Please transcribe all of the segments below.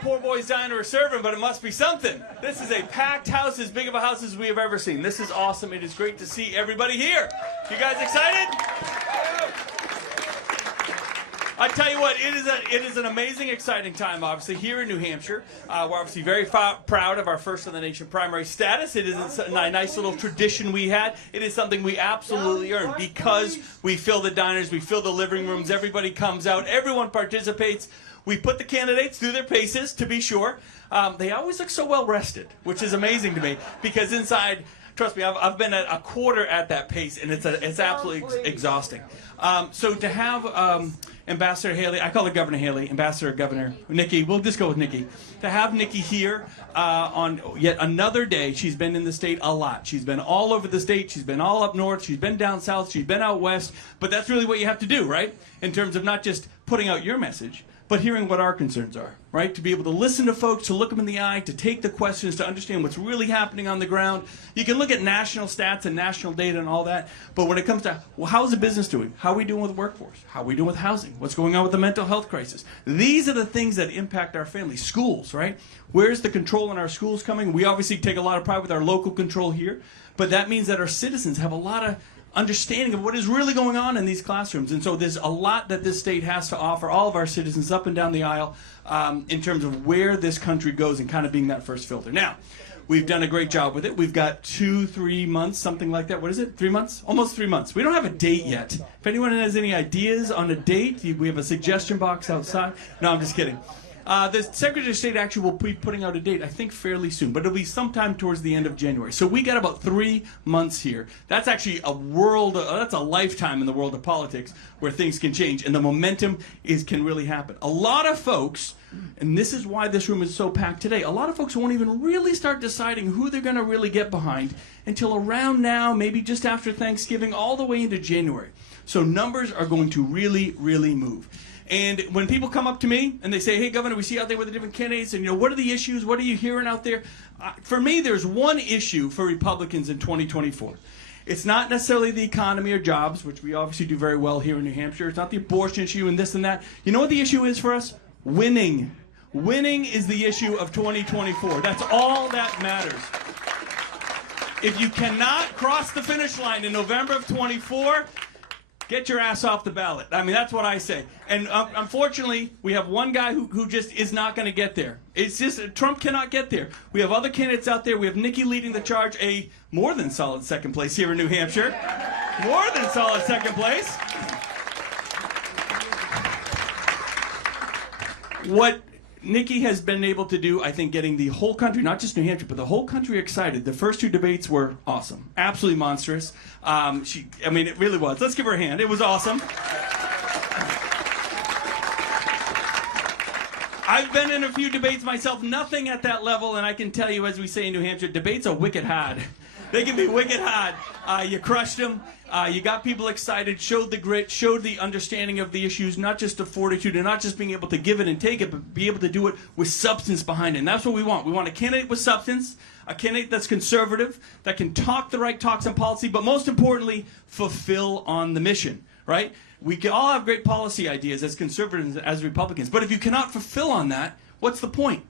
poor boy's diner are serving, but it must be something. This is a packed house, as big of a house as we have ever seen. This is awesome. It is great to see everybody here. You guys excited? I tell you what, it is an amazing, exciting time, obviously, here in New Hampshire. We're obviously very proud of our first in the nation primary status. It is a nice little tradition we had. It is something we absolutely earned because we fill the diners, we fill the living rooms, everybody comes out, everyone participates. We put the candidates through their paces, to be sure. They always look so well rested, which is amazing to me, because inside, trust me, I've been at a quarter at that pace, and it's absolutely exhausting. So to have Ambassador Haley, I call her Governor Haley, Ambassador Governor Nikki, we'll just go with Nikki. To have Nikki here on yet another day, she's been in the state a lot. She's been all over the state, she's been all up north, she's been down south, she's been out west, but that's really what you have to do, right? In terms of not just putting out your message, but hearing what our concerns are, right? To be able to listen to folks, to look them in the eye, to take the questions, to understand what's really happening on the ground. You can look at national stats and national data and all that, but when it comes to, well, how's the business doing? How are we doing with workforce? How are we doing with housing? What's going on with the mental health crisis? These are the things that impact our families. Schools, right? Where's the control in our schools coming? We obviously take a lot of pride with our local control here, but that means that our citizens have a lot of understanding of what is really going on in these classrooms. And so there's a lot that this state has to offer all of our citizens up and down the aisle in terms of where this country goes and kind of being that first filter. Now, we've done a great job with it. We've got 2-3 months, something like that. What is it? 3 months? Almost 3 months. We don't have a date yet. If anyone has any ideas on a date, we have a suggestion box outside. No, I'm just kidding. The Secretary of State actually will be putting out a date, I think, fairly soon, but it'll be sometime towards the end of January. So we got about 3 months here. That's actually that's a lifetime in the world of politics where things can change, and the momentum can really happen. A lot of folks, and this is why this room is so packed today, a lot of folks won't even really start deciding who they're going to really get behind until around now, maybe just after Thanksgiving, all the way into January. So numbers are going to really, really move. And when people come up to me and they say, hey, Governor, we see you out there with the different candidates, and what are the issues? What are you hearing out there? For me, there's one issue for Republicans in 2024. It's not necessarily the economy or jobs, which we obviously do very well here in New Hampshire. It's not the abortion issue and this and that. You know what the issue is for us? Winning. Winning is the issue of 2024. That's all that matters. If you cannot cross the finish line in November of 24, get your ass off the ballot. I mean, that's what I say. And unfortunately, we have one guy who just is not going to get there. It's just, Trump cannot get there. We have other candidates out there. We have Nikki leading the charge, a more than solid second place here in New Hampshire. More than solid second place. What Nikki has been able to do, I think, getting the whole country, not just New Hampshire, but the whole country excited. The first 2 debates were awesome. Absolutely monstrous. I mean, it really was. Let's give her a hand. It was awesome. I've been in a few debates myself, nothing at that level, and I can tell you, as we say in New Hampshire, debates are wicked hard. They can be wicked hard. You crushed them. You got people excited, showed the grit, showed the understanding of the issues, not just the fortitude, and not just being able to give it and take it, but be able to do it with substance behind it. And that's what we want. We want a candidate with substance, a candidate that's conservative, that can talk the right talks on policy, but most importantly, fulfill on the mission, right? We can all have great policy ideas as conservatives, as Republicans, but if you cannot fulfill on that, what's the point?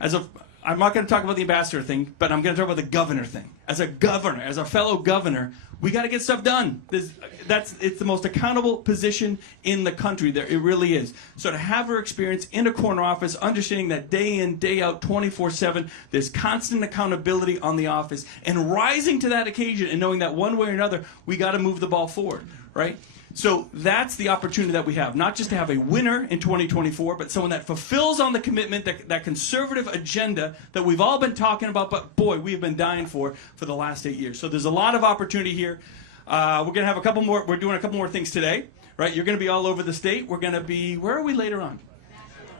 I'm not going to talk about the ambassador thing, but I'm going to talk about the governor thing. As a governor, as a fellow governor, we got to get stuff done. It's the most accountable position in the country. It really is. So to have her experience in a corner office, understanding that day in, day out, 24/7, there's constant accountability on the office, and rising to that occasion and knowing that one way or another, we got to move the ball forward, right? So that's the opportunity that we have, not just to have a winner in 2024, but someone that fulfills on the commitment, that conservative agenda that we've all been talking about, but boy, we've been dying for the last 8 years. So there's a lot of opportunity here. We're going to have a couple more, we're doing a couple more things today, right? You're going to be all over the state. We're going to be, where are we later on?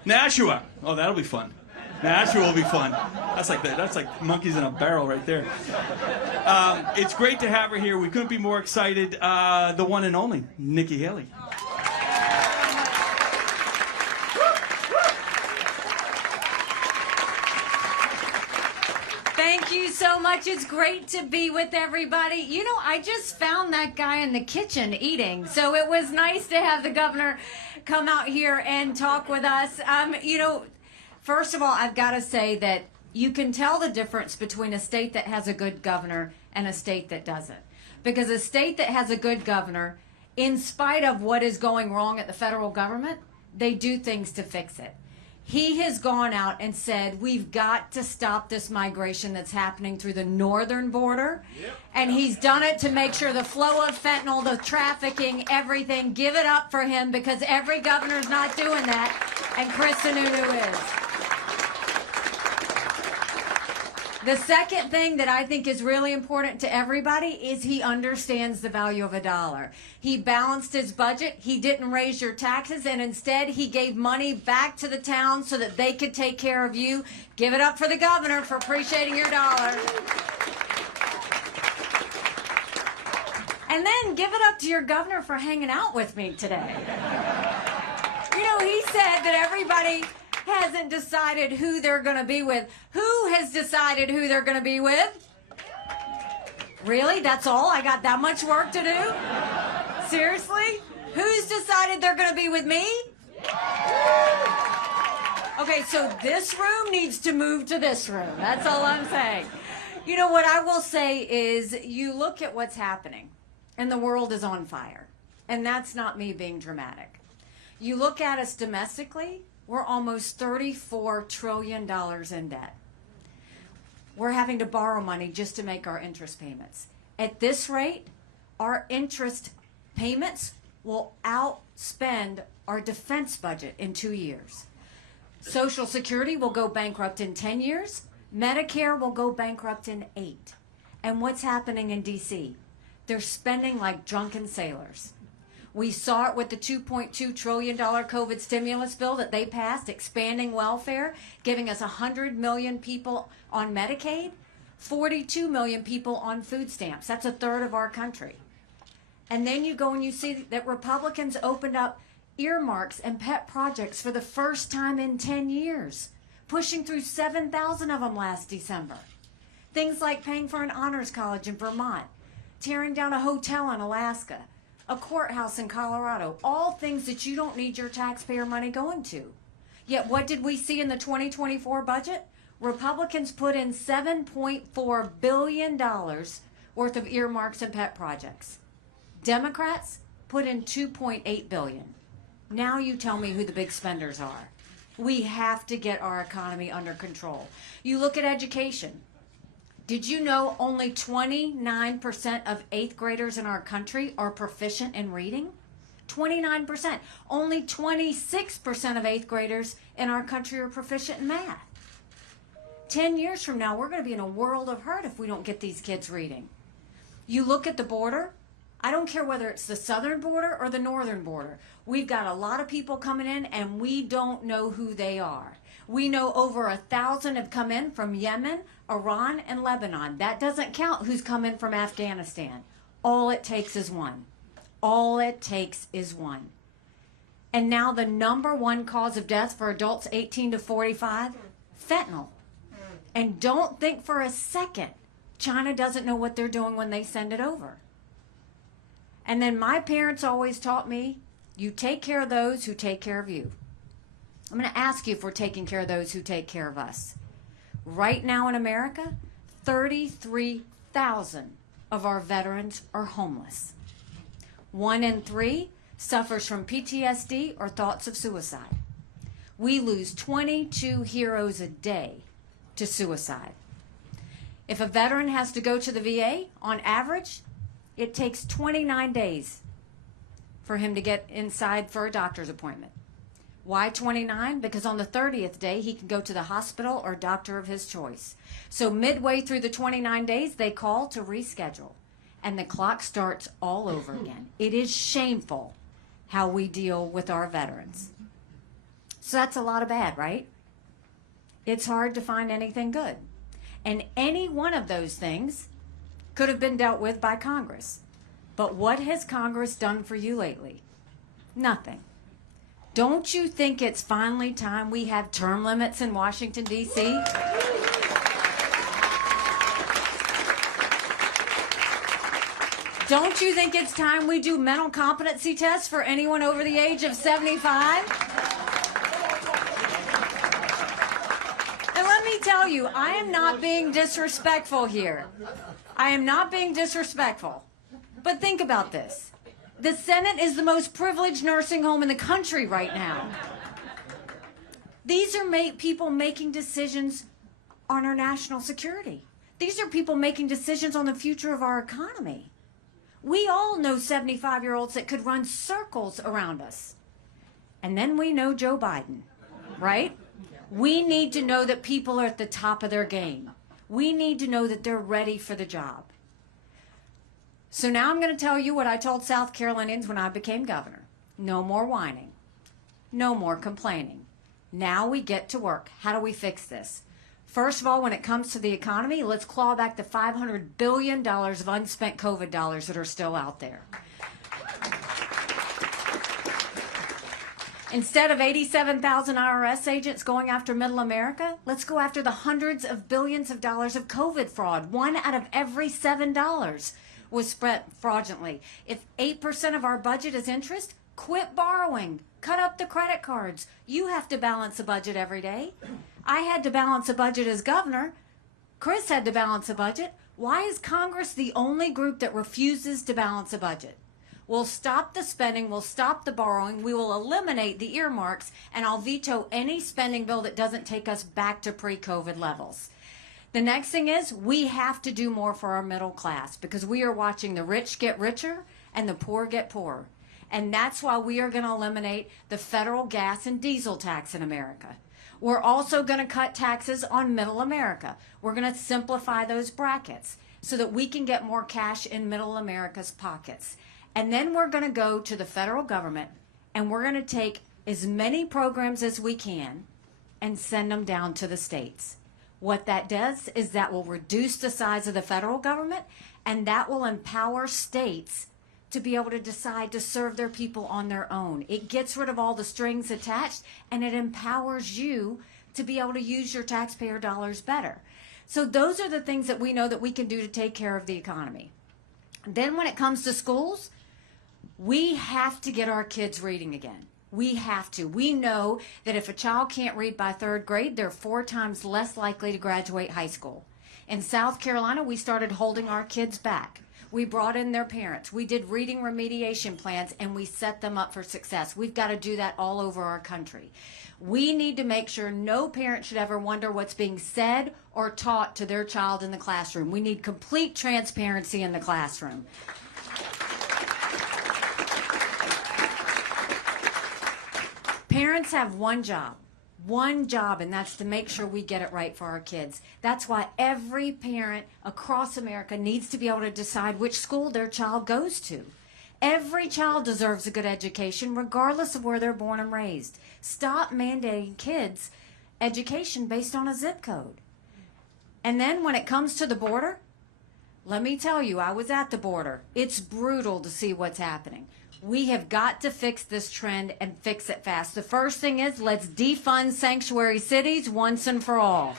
Nashua. Oh, that'll be fun. Nashua will be fun. That's like monkeys in a barrel right there. It's great to have her here. We couldn't be more excited. The one and only, Nikki Haley. Thank you so much. It's great to be with everybody. You know, I just found that guy in the kitchen eating, so it was nice to have the governor come out here and talk with us. You know, First of all, I've got to say that you can tell the difference between a state that has a good governor and a state that doesn't. Because a state that has a good governor, in spite of what is going wrong at the federal government, they do things to fix it. He has gone out and said, we've got to stop this migration that's happening through the northern border. And he's done it to make sure the flow of fentanyl, the trafficking, everything, give it up for him, because every governor's not doing that, and Chris Sununu is. The second thing that I think is really important to everybody is he understands the value of a dollar. He balanced his budget. He didn't raise your taxes, and instead he gave money back to the town so that they could take care of you. Give it up for the governor for appreciating your dollar. And then give it up to your governor for hanging out with me today. You know, he said that everybody hasn't decided who they're going to be with. Who has decided who they're going to be with? Really? That's all? I got that much work to do? Seriously? Who's decided they're going to be with me? Okay, so this room needs to move to this room. That's all I'm saying. You know, what I will say is you look at what's happening, and the world is on fire. And that's not me being dramatic. You look at us domestically, we're almost $34 trillion in debt. We're having to borrow money just to make our interest payments. At this rate, our interest payments will outspend our defense budget in 2 years. Social Security will go bankrupt in 10 years. Medicare will go bankrupt in 8. And what's happening in D.C.? They're spending like drunken sailors. We saw it with the $2.2 trillion COVID stimulus bill that they passed, expanding welfare, giving us 100 million people on Medicaid, 42 million people on food stamps. That's a third of our country. And then you go and you see that Republicans opened up earmarks and pet projects for the first time in 10 years, pushing through 7,000 of them last December. Things like paying for an honors college in Vermont, tearing down a hotel in Alaska, a courthouse in Colorado, all things that you don't need your taxpayer money going to. Yet what did we see in the 2024 budget? Republicans put in $7.4 billion worth of earmarks and pet projects. Democrats put in $2.8 billion. Now you tell me who the big spenders are. We have to get our economy under control. You look at education. Did you know only 29% of 8th graders in our country are proficient in reading? 29%. Only 26% of 8th graders in our country are proficient in math. 10 years from now, we're going to be in a world of hurt if we don't get these kids reading. You look at the border. I don't care whether it's the southern border or the northern border. We've got a lot of people coming in, and we don't know who they are. We know over 1,000 have come in from Yemen, Iran, and Lebanon. That doesn't count who's come in from Afghanistan. All it takes is one. All it takes is one. And now the number one cause of death for adults 18 to 45, fentanyl. And don't think for a second China doesn't know what they're doing when they send it over. And then my parents always taught me, you take care of those who take care of you. I'm going to ask you if we're taking care of those who take care of us. Right now in America, 33,000 of our veterans are homeless. 1 in 3 suffers from PTSD or thoughts of suicide. We lose 22 heroes a day to suicide. If a veteran has to go to the VA, on average, it takes 29 days for him to get inside for a doctor's appointment. Why 29? Because on the 30th day, he can go to the hospital or doctor of his choice. So midway through the 29 days, they call to reschedule. And the clock starts all over again. It is shameful how we deal with our veterans. So that's a lot of bad, right? It's hard to find anything good. And any one of those things could have been dealt with by Congress. But what has Congress done for you lately? Nothing. Don't you think it's finally time we have term limits in Washington, D.C.? Don't you think it's time we do mental competency tests for anyone over the age of 75? tell you, I am not being disrespectful here. I am not being disrespectful. But think about this. The Senate is the most privileged nursing home in the country right now. These are people making decisions on our national security. These are people making decisions on the future of our economy. We all know 75-year-olds that could run circles around us. And then we know Joe Biden, right? We need to know that people are at the top of their game. We need to know that they're ready for the job. So now I'm going to tell you what I told South Carolinians when I became governor. No more whining. No more complaining. Now we get to work. How do we fix this? First of all, when it comes to the economy, let's claw back the $500 billion of unspent COVID dollars that are still out there. Instead of 87,000 IRS agents going after middle America, let's go after the hundreds of billions of dollars of COVID fraud. 1 out of every $7 was spent fraudulently. If 8% of our budget is interest, quit borrowing. Cut up the credit cards. You have to balance a budget every day. I had to balance a budget as governor. Chris had to balance a budget. Why is Congress the only group that refuses to balance a budget? We'll stop the spending, we'll stop the borrowing, we will eliminate the earmarks, and I'll veto any spending bill that doesn't take us back to pre-COVID levels. The next thing is we have to do more for our middle class because we are watching the rich get richer and the poor get poorer. And that's why we are going to eliminate the federal gas and diesel tax in America. We're also going to cut taxes on middle America. We're going to simplify those brackets so that we can get more cash in middle America's pockets. And then we're going to go to the federal government and we're going to take as many programs as we can and send them down to the states. What that does is that will reduce the size of the federal government and that will empower states to be able to decide to serve their people on their own. It gets rid of all the strings attached and it empowers you to be able to use your taxpayer dollars better. So those are the things that we know that we can do to take care of the economy. Then when it comes to schools, we have to get our kids reading again. We have to. We know that if a child can't read by 3rd grade, they're 4 times less likely to graduate high school. In South Carolina, we started holding our kids back. We brought in their parents. We did reading remediation plans, and we set them up for success. We've got to do that all over our country. We need to make sure no parent should ever wonder what's being said or taught to their child in the classroom. We need complete transparency in the classroom. Parents have one job, and that's to make sure we get it right for our kids. That's why every parent across America needs to be able to decide which school their child goes to. Every child deserves a good education, regardless of where they're born and raised. Stop mandating kids education based on a zip code. And then when it comes to the border, let me tell you, I was at the border. It's brutal to see what's happening. We have got to fix this trend and fix it fast. The first thing is let's defund sanctuary cities once and for all.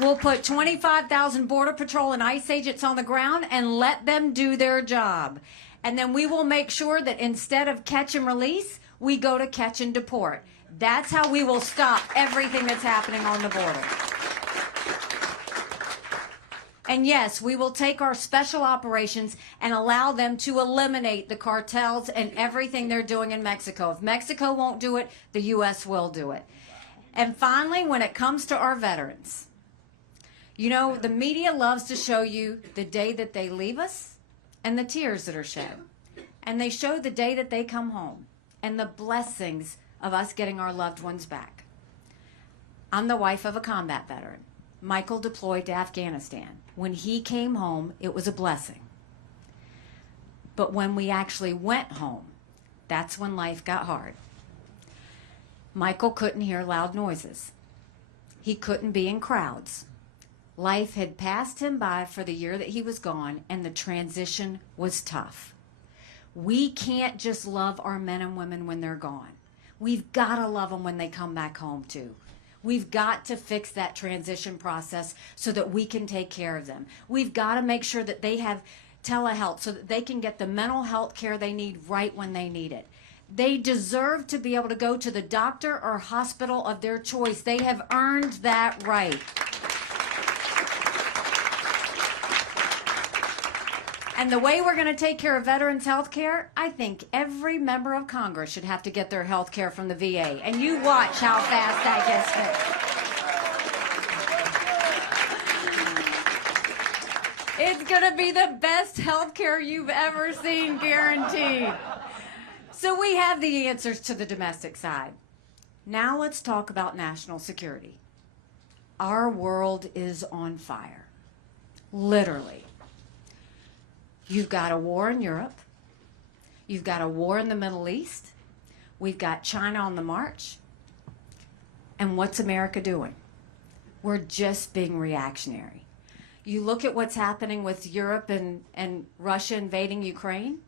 We'll put 25,000 Border Patrol and ICE agents on the ground and let them do their job. And then we will make sure that instead of catch and release, we go to catch and deport. That's how we will stop everything that's happening on the border. And yes, we will take our special operations and allow them to eliminate the cartels and everything they're doing in Mexico. If Mexico won't do it, the U.S. will do it. And finally, when it comes to our veterans, you know, the media loves to show you the day that they leave us and the tears that are shed. And they show the day that they come home and the blessings of us getting our loved ones back. I'm the wife of a combat veteran. Michael deployed to Afghanistan. When he came home, it was a blessing. But when we actually went home, that's when life got hard. Michael couldn't hear loud noises. He couldn't be in crowds. Life had passed him by for the year that he was gone, and the transition was tough. We can't just love our men and women when they're gone. We've got to love them when they come back home, too. We've got to fix that transition process so that we can take care of them. We've got to make sure that they have telehealth so that they can get the mental health care they need right when they need it. They deserve to be able to go to the doctor or hospital of their choice. They have earned that right. And the way we're going to take care of veterans' health care, I think every member of Congress should have to get their health care from the VA. And you watch how fast that gets fixed. It's going to be the best health care you've ever seen, guaranteed. So we have the answers to the domestic side. Now let's talk about national security. Our world is on fire. Literally. You've got a war in Europe. You've got a war in the Middle East. We've got China on the march. And what's America doing? We're just being reactionary. You look at what's happening with Europe and Russia invading Ukraine.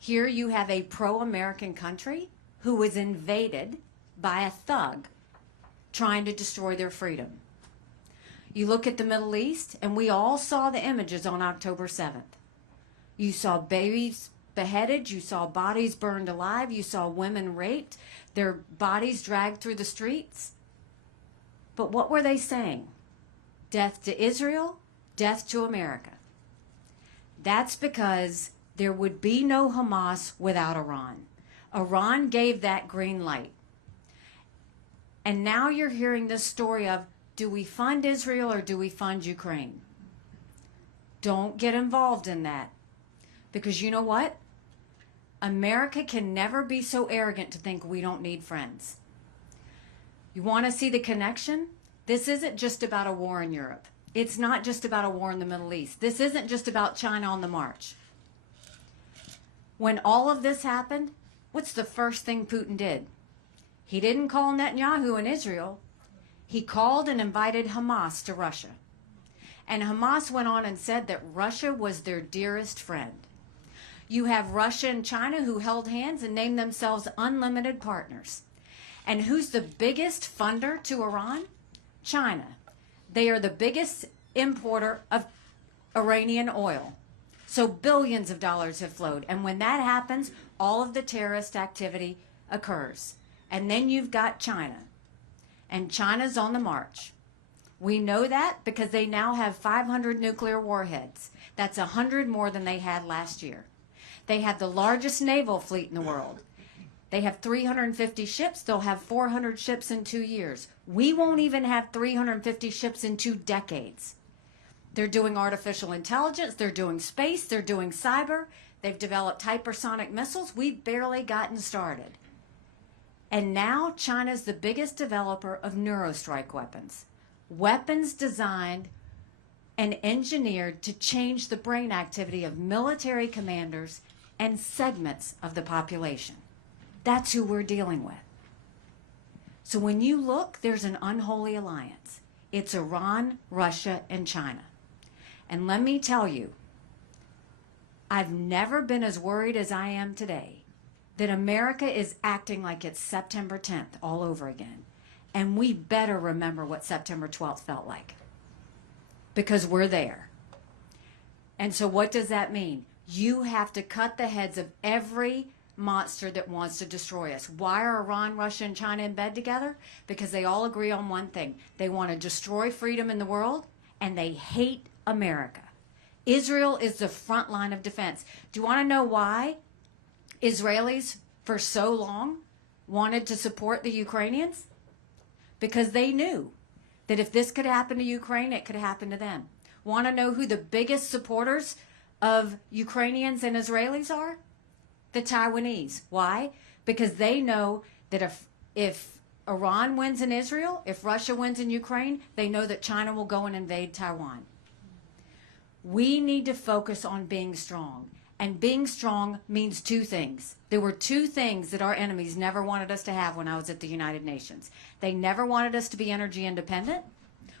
Here you have a pro-American country who was invaded by a thug trying to destroy their freedom. You look at the Middle East, and we all saw the images on October 7th. You saw babies beheaded, you saw bodies burned alive, you saw women raped, their bodies dragged through the streets. But what were they saying? Death to Israel, death to America. That's because there would be no Hamas without Iran. Iran gave that green light. And now you're hearing this story of, do we fund Israel or do we fund Ukraine? Don't get involved in that. Because you know what? America can never be so arrogant to think we don't need friends. You want to see the connection? This isn't just about a war in Europe. It's not just about a war in the Middle East. This isn't just about China on the march. When all of this happened, what's the first thing Putin did? He didn't call Netanyahu in Israel. He called and invited Hamas to Russia. And Hamas went on and said that Russia was their dearest friend. You have Russia and China who held hands and named themselves unlimited partners. And who's the biggest funder to Iran? China. They are the biggest importer of Iranian oil. So billions of dollars have flowed. And when that happens, all of the terrorist activity occurs. And then you've got China. And China's on the march. We know that because they now have 500 nuclear warheads. That's 100 more than they had last year. They have the largest naval fleet in the world. They have 350 ships. They'll have 400 ships in 2 years. We won't even have 350 ships in 2 decades. They're doing artificial intelligence. They're doing space. They're doing cyber. They've developed hypersonic missiles. We've barely gotten started. And now China's the biggest developer of neurostrike weapons. Weapons designed and engineered to change the brain activity of military commanders and segments of the population. That's who we're dealing with. So when you look, there's an unholy alliance. It's Iran, Russia, and China. And let me tell you, I've never been as worried as I am today that America is acting like it's September 10th all over again. And we better remember what September 12th felt like. Because we're there. And so what does that mean? You have to cut the heads of every monster that wants to destroy us. Why are Iran, Russia, and China in bed together? Because they all agree on one thing. They want to destroy freedom in the world, and they hate America. Israel is the front line of defense. Do you want to know why Israelis, for so long, wanted to support the Ukrainians? Because they knew that if this could happen to Ukraine, it could happen to them. Want to know who the biggest supporters of Ukrainians and Israelis are? The Taiwanese. Why? Because they know that if Iran wins in Israel, if Russia wins in Ukraine, they know that China will go and invade Taiwan. We need to focus on being strong. And being strong means 2 things. There were 2 things that our enemies never wanted us to have when I was at the United Nations. They never wanted us to be energy independent.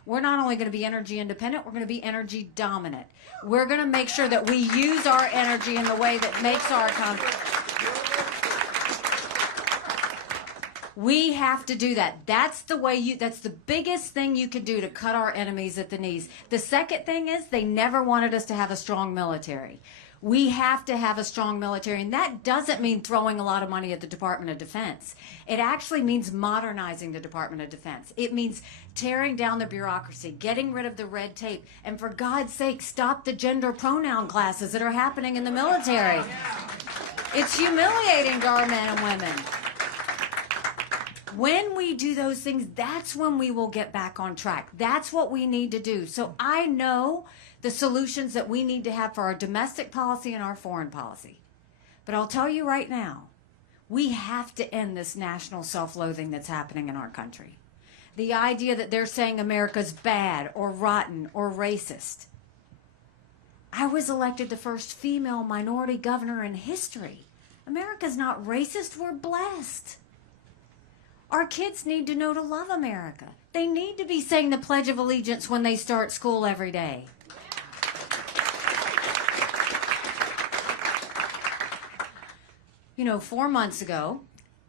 We're not only going to be energy independent, we're going to be energy dominant. We're going to make sure that we use our energy in the way that makes our economy. We have to do that. That's the biggest thing you could do to cut our enemies at the knees. The second thing is they never wanted us to have a strong military. We have to have a strong military, and that doesn't mean throwing a lot of money at the Department of Defense. It actually means modernizing the Department of Defense. It means tearing down the bureaucracy, getting rid of the red tape, and for God's sake, stop the gender pronoun classes that are happening in the military. It's humiliating to our men and women. When we do those things, that's when we will get back on track. That's what we need to do. So I know the solutions that we need to have for our domestic policy and our foreign policy. But I'll tell you right now, we have to end this national self-loathing that's happening in our country. The idea that they're saying America's bad or rotten or racist. I was elected the first female minority governor in history. America's not racist, we're blessed. Our kids need to know to love America. They need to be saying the Pledge of Allegiance when they start school every day. You know, 4 months ago,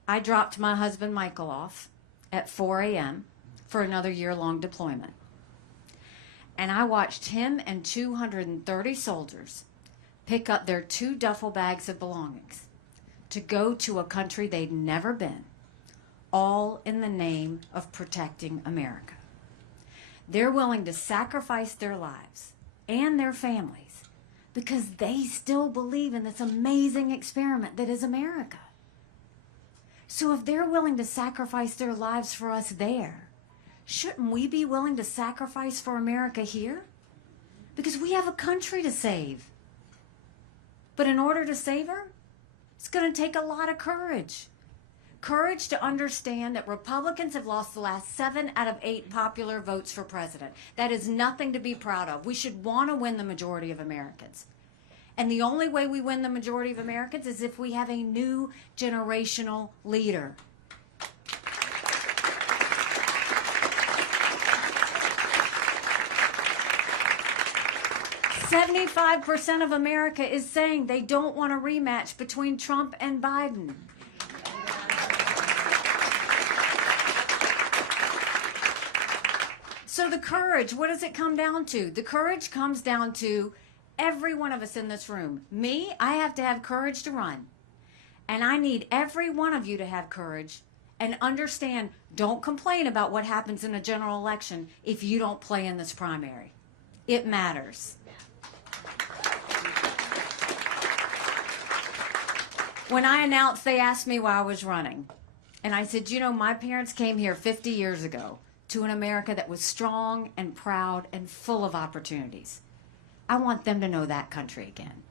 I dropped my husband Michael off at 4 a.m. for another year-long deployment. And I watched him and 230 soldiers pick up their 2 duffel bags of belongings to go to a country they'd never been, all in the name of protecting America. They're willing to sacrifice their lives and their families because they still believe in this amazing experiment that is America. So if they're willing to sacrifice their lives for us there, shouldn't we be willing to sacrifice for America here? Because we have a country to save. But in order to save her, it's going to take a lot of courage. Courage to understand that Republicans have lost the last 7 out of 8 popular votes for president. That is nothing to be proud of. We should want to win the majority of Americans. And the only way we win the majority of Americans is if we have a new generational leader. "75% of America is saying they don't want a rematch between Trump and Biden." So the courage, what does it come down to? The courage comes down to every one of us in this room. Me, I have to have courage to run. And I need every one of you to have courage and understand, don't complain about what happens in a general election if you don't play in this primary. It matters. When I announced, they asked me why I was running. And I said, you know, my parents came here 50 years ago to an America that was strong and proud and full of opportunities. I want them to know that country again.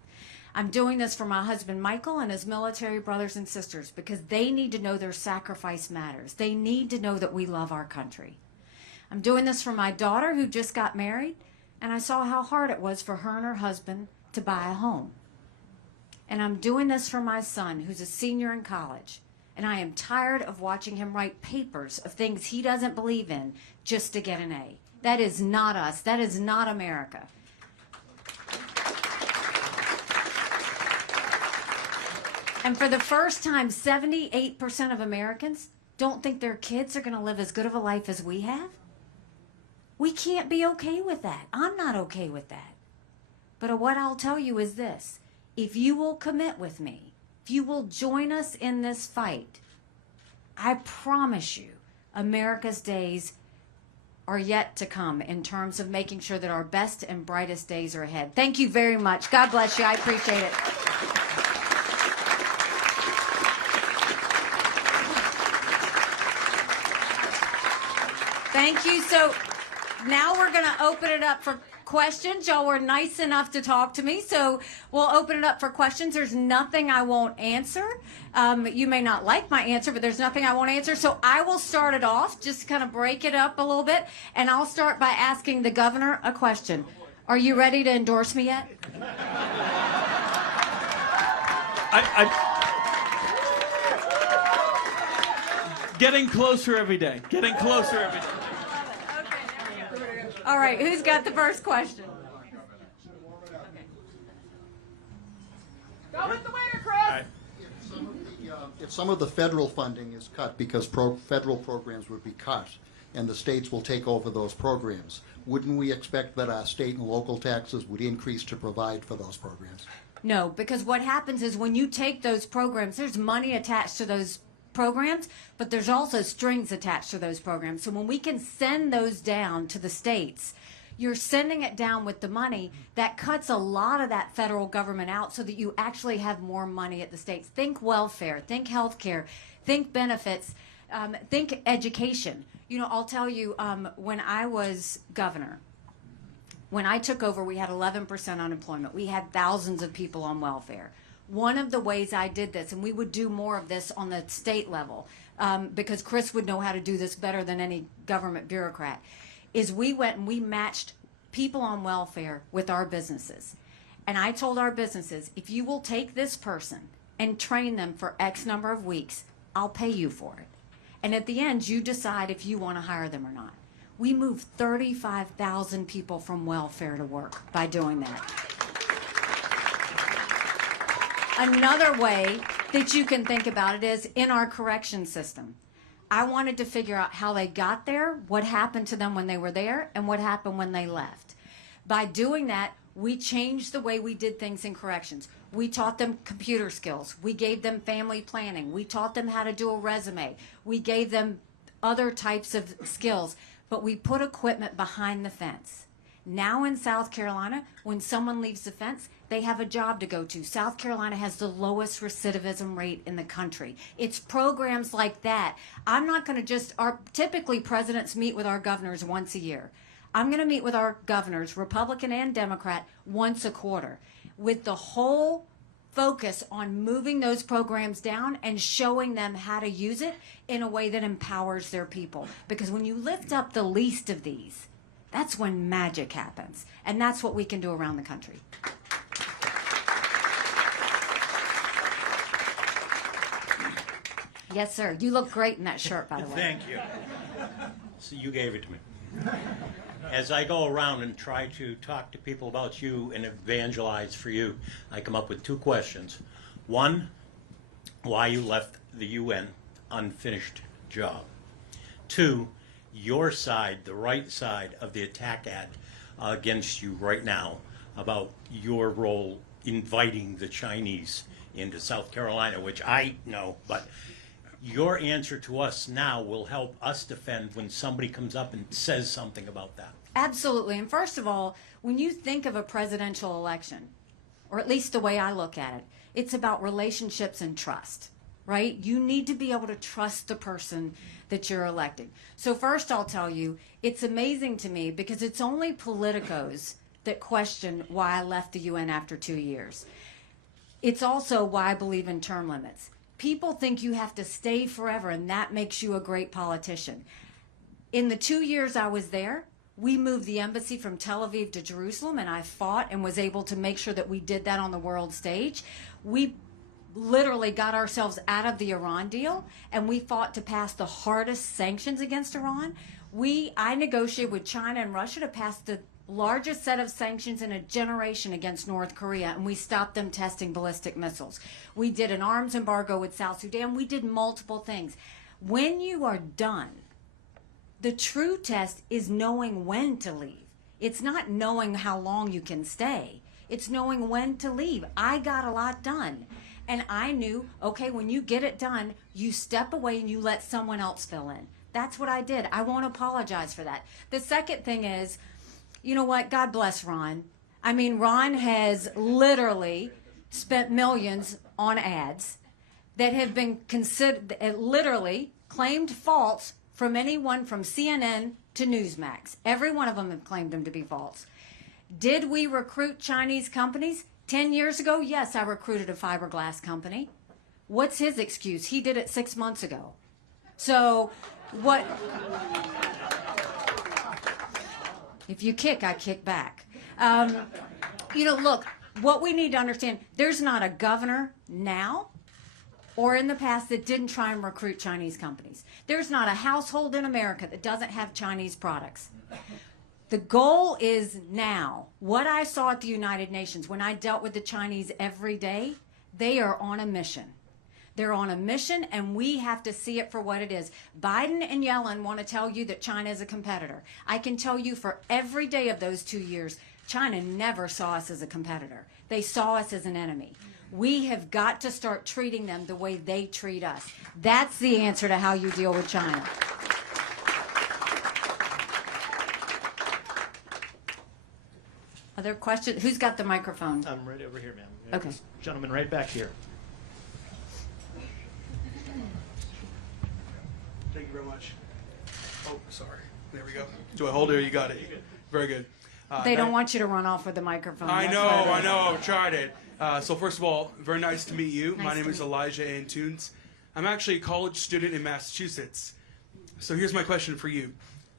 I'm doing this for my husband Michael and his military brothers and sisters because they need to know their sacrifice matters. They need to know that we love our country. I'm doing this for my daughter who just got married, and I saw how hard it was for her and her husband to buy a home. And I'm doing this for my son who's a senior in college. And I am tired of watching him write papers of things he doesn't believe in just to get an A. That is not us. That is not America. And for the first time, 78% of Americans don't think their kids are going to live as good of a life as we have. We can't be okay with that. I'm not okay with that. But what I'll tell you is this. If you will commit with me, if you will join us in this fight, I promise you, America's days are yet to come in terms of making sure that our best and brightest days are ahead. Thank you very much. God bless you. I appreciate it. Thank you. So now we're going to open it up for questions. Y'all were nice enough to talk to me, so we'll open it up for questions. There's nothing I won't answer. You may not like my answer, but there's nothing I won't answer. So I will start it off, just kind of break it up a little bit, and I'll start by asking the governor a question. Are you ready to endorse me yet? Getting closer every day. Getting closer every day. All right, who's got the first question? Go with the winner, Chris! Right. If some of the federal funding is cut because federal programs would be cut and the states will take over those programs, wouldn't we expect that our state and local taxes would increase to provide for those programs? No, because what happens is when you take those programs, there's money attached to those programs, but there's also strings attached to those programs. So when we can send those down to the states, you're sending it down with the money. That cuts a lot of that federal government out so that you actually have more money at the states. Think welfare, think healthcare, think benefits, think education. You know, I'll tell you, when I was governor, when I took over, we had 11% unemployment. We had thousands of people on welfare. One of the ways I did this, and we would do more of this on the state level, because Chris would know how to do this better than any government bureaucrat, is we went and we matched people on welfare with our businesses. And I told our businesses, if you will take this person and train them for X number of weeks, I'll pay you for it. And at the end, you decide if you want to hire them or not. We moved 35,000 people from welfare to work by doing that. Another way that you can think about it is in our correction system. I wanted to figure out how they got there, what happened to them when they were there, and what happened when they left. By doing that, we changed the way we did things in corrections. We taught them computer skills. We gave them family planning. We taught them how to do a resume. We gave them other types of skills, but we put equipment behind the fence. Now in South Carolina, when someone leaves the fence, they have a job to go to. South Carolina has the lowest recidivism rate in the country. It's programs like that. I'm not going to typically presidents meet with our governors once a year. I'm going to meet with our governors, Republican and Democrat, once a quarter, with the whole focus on moving those programs down and showing them how to use it in a way that empowers their people. Because when you lift up the least of these, that's when magic happens. And that's what we can do around the country. Yes, sir. You look great in that shirt, by the way. Thank you. So you gave it to me. As I go around and try to talk to people about you and evangelize for you, I come up with two questions. One, why you left the UN unfinished job. Two, your side, the right side of the attack ad against you right now about your role inviting the Chinese into South Carolina, which I know, but your answer to us now will help us defend when somebody comes up and says something about that. Absolutely. And first of all, when you think of a presidential election, or at least the way I look at it, it's about relationships and trust, right? You need to be able to trust the person that you're electing. So first I'll tell you, it's amazing to me because it's only politicos that question why I left the UN after 2 years. It's also why I believe in term limits. People think you have to stay forever and that makes you a great politician. In the 2 years I was there, we moved the embassy from Tel Aviv to Jerusalem, and I fought and was able to make sure that we did that on the world stage. We literally got ourselves out of the Iran deal, and we fought to pass the hardest sanctions against Iran. I negotiated with China and Russia to pass the largest set of sanctions in a generation against North Korea, and we stopped them testing ballistic missiles. We did an arms embargo with South Sudan. We did multiple things. When you are done, the true test is knowing when to leave. It's not knowing how long you can stay. It's knowing when to leave. I got a lot done. And I knew, okay, when you get it done, you step away and you let someone else fill in. That's what I did. I won't apologize for that. The second thing is, you know what? God bless Ron. I mean, Ron has literally spent millions on ads that have been considered, literally claimed false from anyone from CNN to Newsmax. Every one of them have claimed them to be false. Did we recruit Chinese companies? 10 years ago, yes, I recruited a fiberglass company. What's his excuse? He did it 6 months ago. So what? If you kick, I kick back. Look, what we need to understand, there's not a governor now or in the past that didn't try and recruit Chinese companies. There's not a household in America that doesn't have Chinese products. The goal is now. What I saw at the United Nations when I dealt with the Chinese every day, they are on a mission. They're on a mission, and we have to see it for what it is. Biden and Yellen want to tell you that China is a competitor. I can tell you for every day of those 2 years, China never saw us as a competitor. They saw us as an enemy. We have got to start treating them the way they treat us. That's the answer to how you deal with China. Other questions? Who's got the microphone? I'm right over here, ma'am. Okay. This gentleman right back here. Thank you very much. Oh, sorry. There we go. Do I hold it or you got it? Very good. They don't want you to run off with the microphone. I That's know, what it I is. know. I've tried it. So first of all, very nice to meet you. Nice My name to is meet you. Elijah Antunes. I'm actually a college student in Massachusetts. So here's my question for you.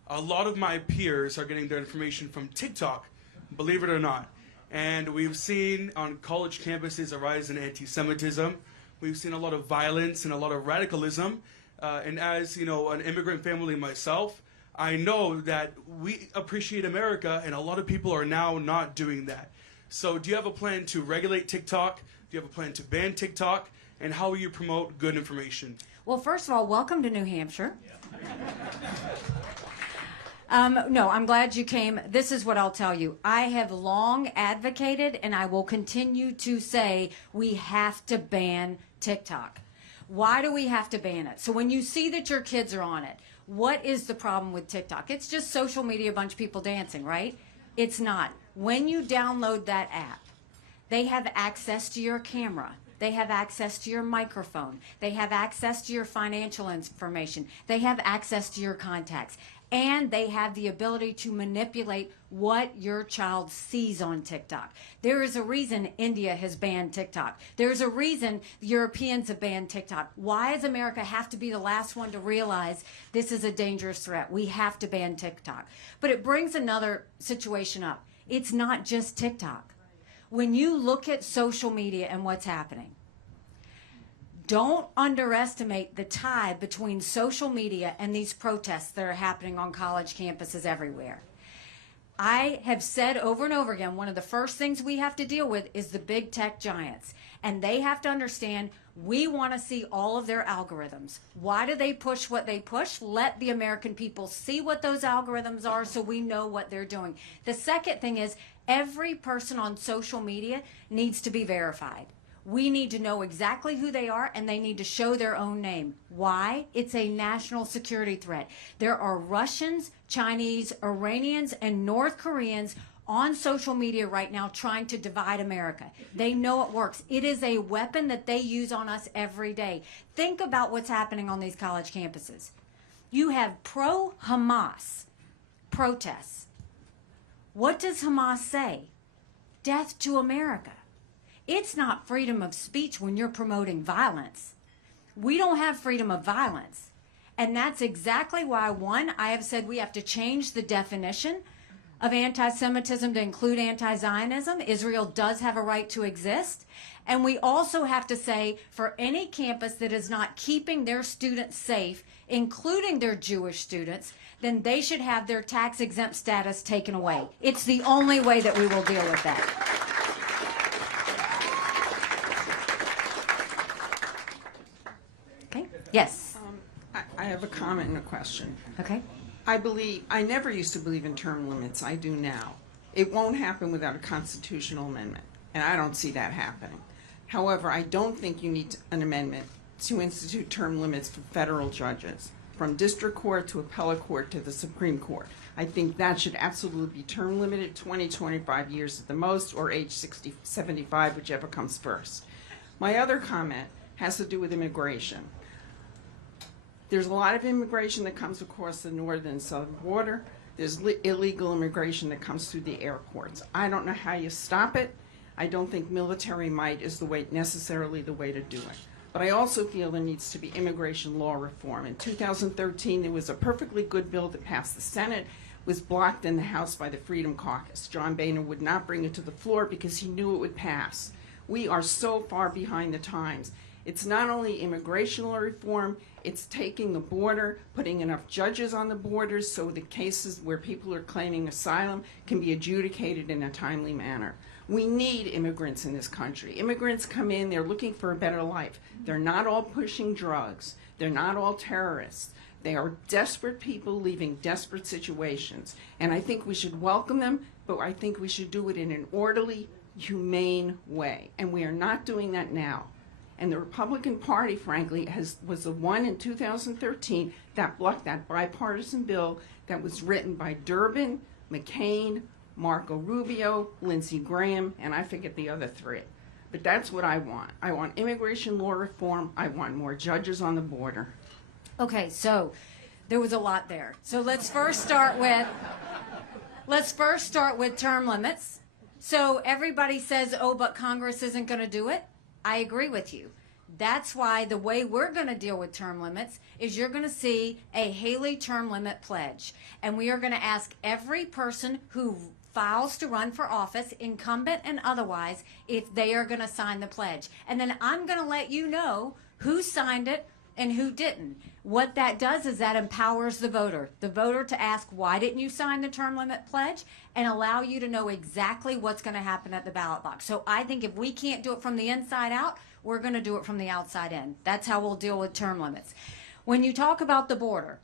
A lot of my peers are getting their information from TikTok, believe it or not. And we've seen on college campuses a rise in anti-Semitism. We've seen a lot of violence and a lot of radicalism. And as you know, an immigrant family myself, I know that we appreciate America, and a lot of people are now not doing that. So do you have a plan to regulate TikTok? Do you have a plan to ban TikTok? And how will you promote good information? Well, first of all, welcome to New Hampshire. No, I'm glad you came. This is what I'll tell you. I have long advocated, and I will continue to say, we have to ban TikTok. Why do we have to ban it? So when you see that your kids are on it, what is the problem with TikTok? It's just social media, a bunch of people dancing, right? It's not. When you download that app, they have access to your camera. They have access to your microphone. They have access to your financial information. They have access to your contacts. And they have the ability to manipulate what your child sees on TikTok. There is a reason India has banned TikTok. There's a reason the Europeans have banned TikTok. Why does America have to be the last one to realize this is a dangerous threat? We have to ban TikTok. But it brings another situation up. It's not just TikTok. When you look at social media and what's happening, don't underestimate the tie between social media and these protests that are happening on college campuses everywhere. I have said over and over again, one of the first things we have to deal with is the big tech giants. And they have to understand we want to see all of their algorithms. Why do they push what they push? Let the American people see what those algorithms are so we know what they're doing. The second thing is every person on social media needs to be verified. We need to know exactly who they are, and they need to show their own name. Why? It's a national security threat. There are Russians, Chinese, Iranians, and North Koreans on social media right now trying to divide America. They know it works. It is a weapon that they use on us every day. Think about what's happening on these college campuses. You have pro-Hamas protests. What does Hamas say? Death to America. It's not freedom of speech when you're promoting violence. We don't have freedom of violence. And that's exactly why, one, I have said we have to change the definition of anti-Semitism to include anti-Zionism. Israel does have a right to exist. And we also have to say for any campus that is not keeping their students safe, including their Jewish students, then they should have their tax-exempt status taken away. It's the only way that we will deal with that. Okay. Yes. I have a comment and a question. Okay. I never used to believe in term limits. I do now. It won't happen without a constitutional amendment, and I don't see that happening. However, I don't think you need an amendment to institute term limits for federal judges, from district court to appellate court to the Supreme Court. I think that should absolutely be term limited, 20, 25 years at the most, or age 60, 75, whichever comes first. My other comment has to do with immigration. There's a lot of immigration that comes across the northern and southern border. There's illegal immigration that comes through the airports. I don't know how you stop it. I don't think military might is necessarily the way to do it. But I also feel there needs to be immigration law reform. In 2013, there was a perfectly good bill that passed the Senate, was blocked in the House by the Freedom Caucus. John Boehner would not bring it to the floor because he knew it would pass. We are so far behind the times. It's not only immigration law reform, it's taking the border, putting enough judges on the borders so the cases where people are claiming asylum can be adjudicated in a timely manner. We need immigrants in this country. Immigrants come in, they're looking for a better life. They're not all pushing drugs. They're not all terrorists. They are desperate people leaving desperate situations. And I think we should welcome them, but I think we should do it in an orderly, humane way. And we are not doing that now. And the Republican Party, frankly, was the one in 2013 that blocked that bipartisan bill that was written by Durbin, McCain, Marco Rubio, Lindsey Graham, and I forget the other three. But that's what I want. I want immigration law reform. I want more judges on the border. Okay, so there was a lot there. So let's first start with term limits. So everybody says, oh, but Congress isn't going to do it. I agree with you. That's why the way we're going to deal with term limits is you're going to see a Haley term limit pledge. And we are going to ask every person who files to run for office, incumbent and otherwise, if they are going to sign the pledge. And then I'm going to let you know who signed it and who didn't. What that does is that empowers the voter to ask, why didn't you sign the term limit pledge, and allow you to know exactly what's going to happen at the ballot box. So I think if we can't do it from the inside out, we're going to do it from the outside in. That's how we'll deal with term limits. When you talk about the border,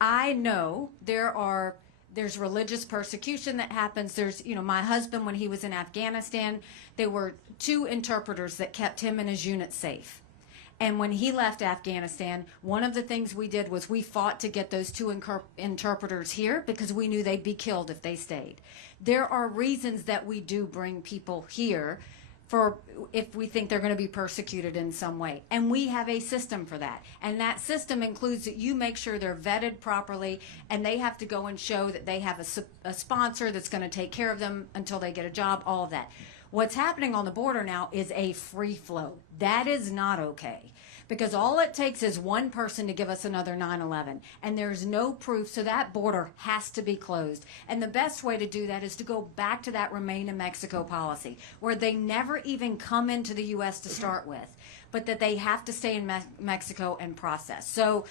I know there's religious persecution that happens. There's, my husband, when he was in Afghanistan, there were 2 interpreters that kept him and his unit safe. And when he left Afghanistan, one of the things we did was we fought to get those 2 interpreters here because we knew they'd be killed if they stayed. There are reasons that we do bring people here for if we think they're going to be persecuted in some way. And we have a system for that. And that system includes that you make sure they're vetted properly, and they have to go and show that they have a sponsor that's going to take care of them until they get a job, all of that. What's happening on the border now is a free flow. That is not okay, because all it takes is one person to give us another 9/11, and there's no proof, so that border has to be closed. And the best way to do that is to go back to that Remain in Mexico policy, where they never even come into the U.S. to start with, but that they have to stay in Mexico and process. So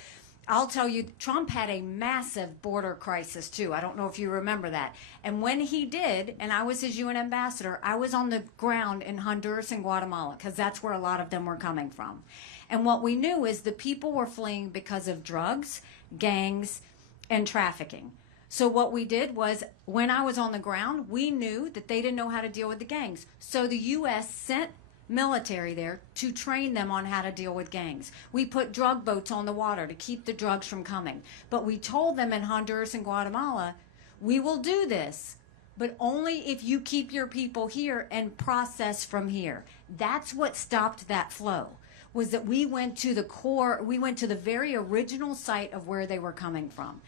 I'll tell you, Trump had a massive border crisis too. I don't know if you remember that. And when he did, and I was his UN ambassador, I was on the ground in Honduras and Guatemala, because that's where a lot of them were coming from. And what we knew is the people were fleeing because of drugs, gangs, and trafficking. So what we did was, when I was on the ground, we knew that they didn't know how to deal with the gangs. So the U.S. sent military there to train them on how to deal with gangs. We put drug boats on the water to keep the drugs from coming. But we told them in Honduras and Guatemala, we will do this, but only if you keep your people here and process from here. That's what stopped that flow, was that we went to the core, we went to the very original site of where they were coming from.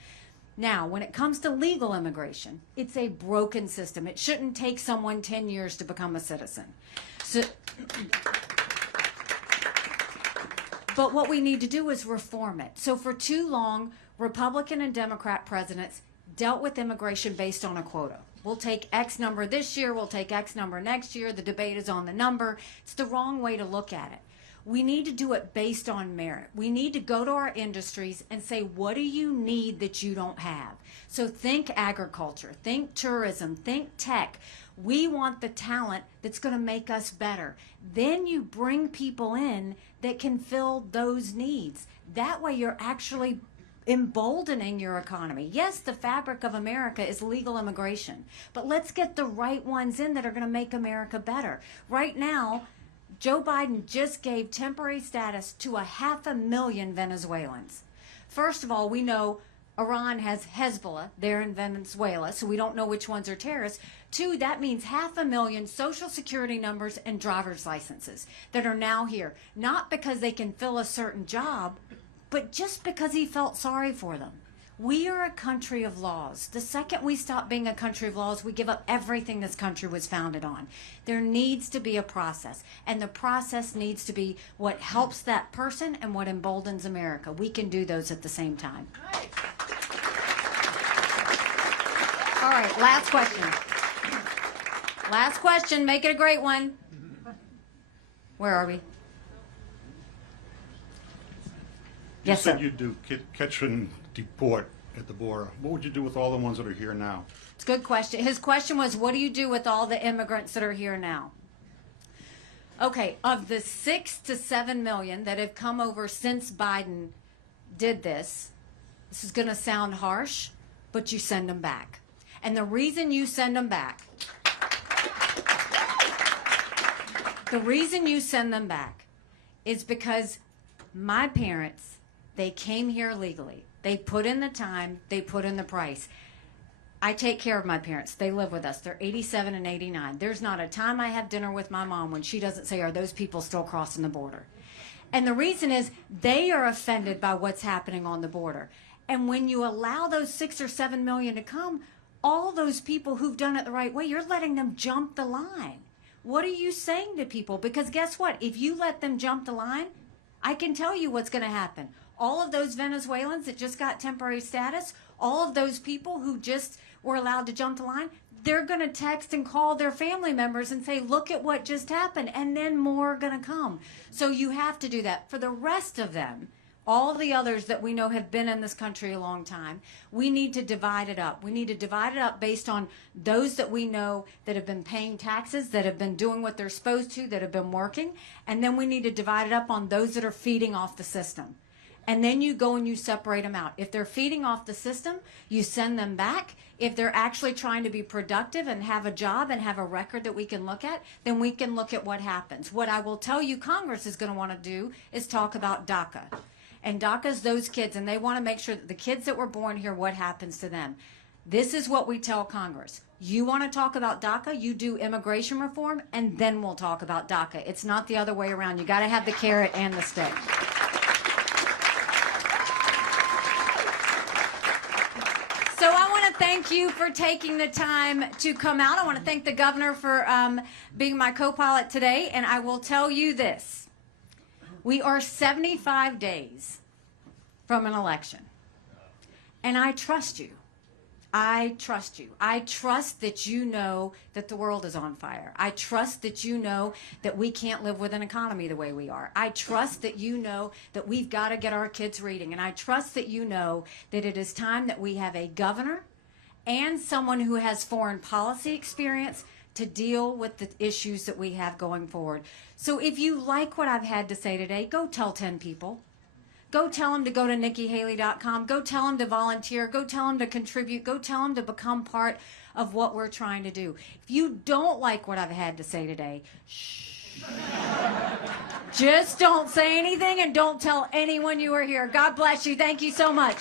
Now, when it comes to legal immigration, it's a broken system. It shouldn't take someone 10 years to become a citizen. So, but what we need to do is reform it. So for too long, Republican and Democrat presidents dealt with immigration based on a quota. We'll take X number this year, we'll take X number next year. The debate is on the number. It's the wrong way to look at it. We need to do it based on merit. We need to go to our industries and say, what do you need that you don't have? So think agriculture, think tourism, think tech. We want the talent that's going to make us better. Then you bring people in that can fill those needs. That way you're actually emboldening your economy. Yes, the fabric of America is legal immigration, but let's get the right ones in that are going to make America better. Right now, Joe Biden just gave temporary status to 500,000 Venezuelans. First of all, we know Iran has Hezbollah there in Venezuela, so we don't know which ones are terrorists. 2, that means 500,000 social security numbers and driver's licenses that are now here, not because they can fill a certain job, but just because he felt sorry for them. We are a country of laws. The second we stop being a country of laws, we give up everything this country was founded on. There needs to be a process, and the process needs to be what helps that person and what emboldens America. We can do those at the same time. All right, last question. Last question, make it a great one. Where are we? Yes, You said sir. you'd do catch and deport at the border. What would you do with all the ones that are here now? It's a good question. His question was, what do you do with all the immigrants that are here now? Okay, of the 6 to 7 million that have come over since Biden did this is going to sound harsh, but you send them back. And the reason you send them back, is because my parents, they came here legally. They put in the time, they put in the price. I take care of my parents. They live with us. They're 87 and 89. There's not a time I have dinner with my mom when she doesn't say, are those people still crossing the border? And the reason is they are offended by what's happening on the border. And when you allow those 6 or 7 million to come, all those people who've done it the right way, you're letting them jump the line. What are you saying to people? Because guess what? If you let them jump the line, I can tell you what's going to happen. All of those Venezuelans that just got temporary status, all of those people who just were allowed to jump the line, they're going to text and call their family members and say, look at what just happened, and then more are going to come. So you have to do that. For the rest of them, all the others that we know have been in this country a long time, we need to divide it up. We need to divide it up based on those that we know that have been paying taxes, that have been doing what they're supposed to, that have been working, and then we need to divide it up on those that are feeding off the system. And then you go and you separate them out. If they're feeding off the system, you send them back. If they're actually trying to be productive and have a job and have a record that we can look at, then we can look at what happens. What I will tell you Congress is going to want to do is talk about DACA. And DACA's those kids, and they want to make sure that the kids that were born here, what happens to them. This is what we tell Congress. You want to talk about DACA, you do immigration reform, and then we'll talk about DACA. It's not the other way around. You got to have the carrot and the stick. So I want to thank you for taking the time to come out. I want to thank the governor for being my co-pilot today. And I will tell you this. We are 75 days from an election. And I trust you. I trust you. I trust that you know that the world is on fire. I trust that you know that we can't live with an economy the way we are. I trust that you know that we've got to get our kids reading. And I trust that you know that it is time that we have a governor and someone who has foreign policy experience to deal with the issues that we have going forward. So if you like what I've had to say today, go tell 10 people. Go tell them to go to NikkiHaley.com. Go tell them to volunteer. Go tell them to contribute. Go tell them to become part of what we're trying to do. If you don't like what I've had to say today, shh. Just don't say anything and don't tell anyone you were here. God bless you. Thank you so much.